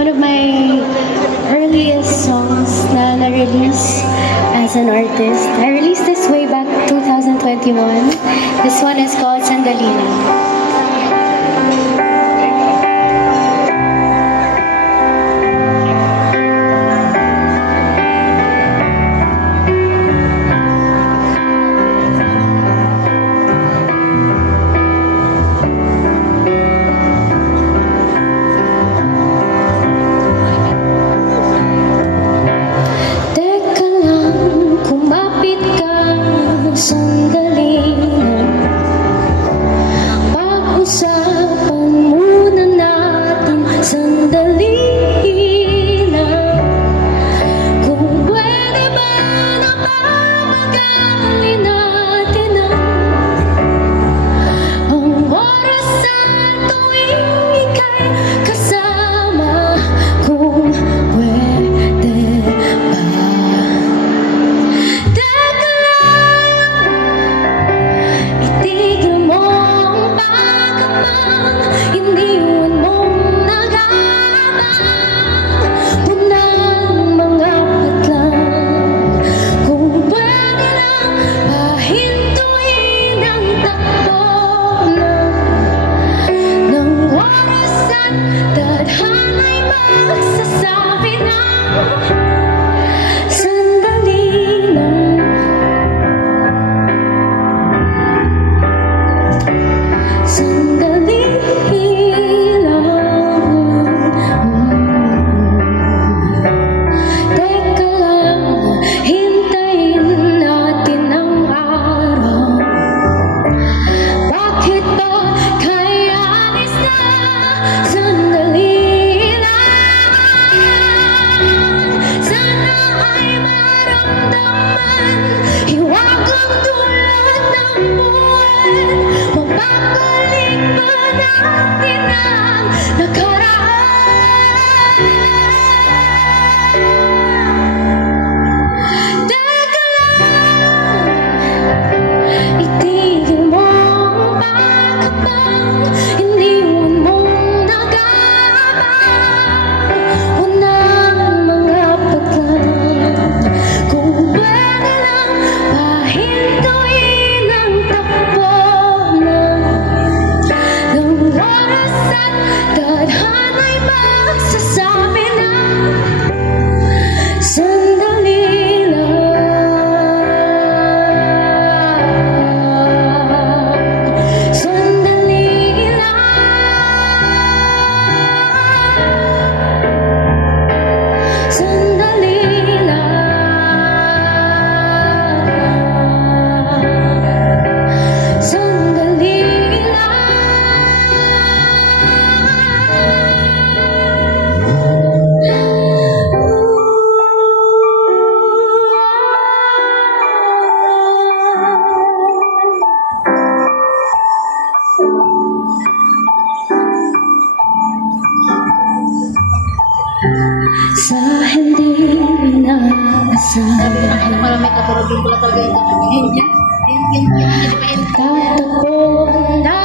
one of my earliest songs na na-release as an artist. I released this way back 2021. This one is called Sandali Lang. Sandali lang, pag-usapan muna natin. Sandali lang, kung pwede ba na papagalin natin ang oras sa tuwing ika'y kasama. Kung pwede ba, itigil mo ang pagkabang, iniwan mong nag-aabang. Punang mga patlang, kung pwede lang pahintuin ang takbo ng oras at tadhana'y magsasabi ng sandali lang. Sandali lang, teka lang, hintayin natin ang araw. Bakit ba kaya alis na? Sandali lang, sana ay maramdaman. Hiwagang tulad ng buwan, mapapalik ba natin ang nakaraan? Teka lang, itigil mo ang pagkabang, iniwan mong nag-aabang. Unang mga patlang, kung pwede lang pahintuin ang takbo ng oras at tadhana'y magsasabi ng sandali lang. Sandali lang. Sandali lang. Sandali sa hindi inaasahan, Para may katulad yung pala talaga yung yan. Yan. tatapon na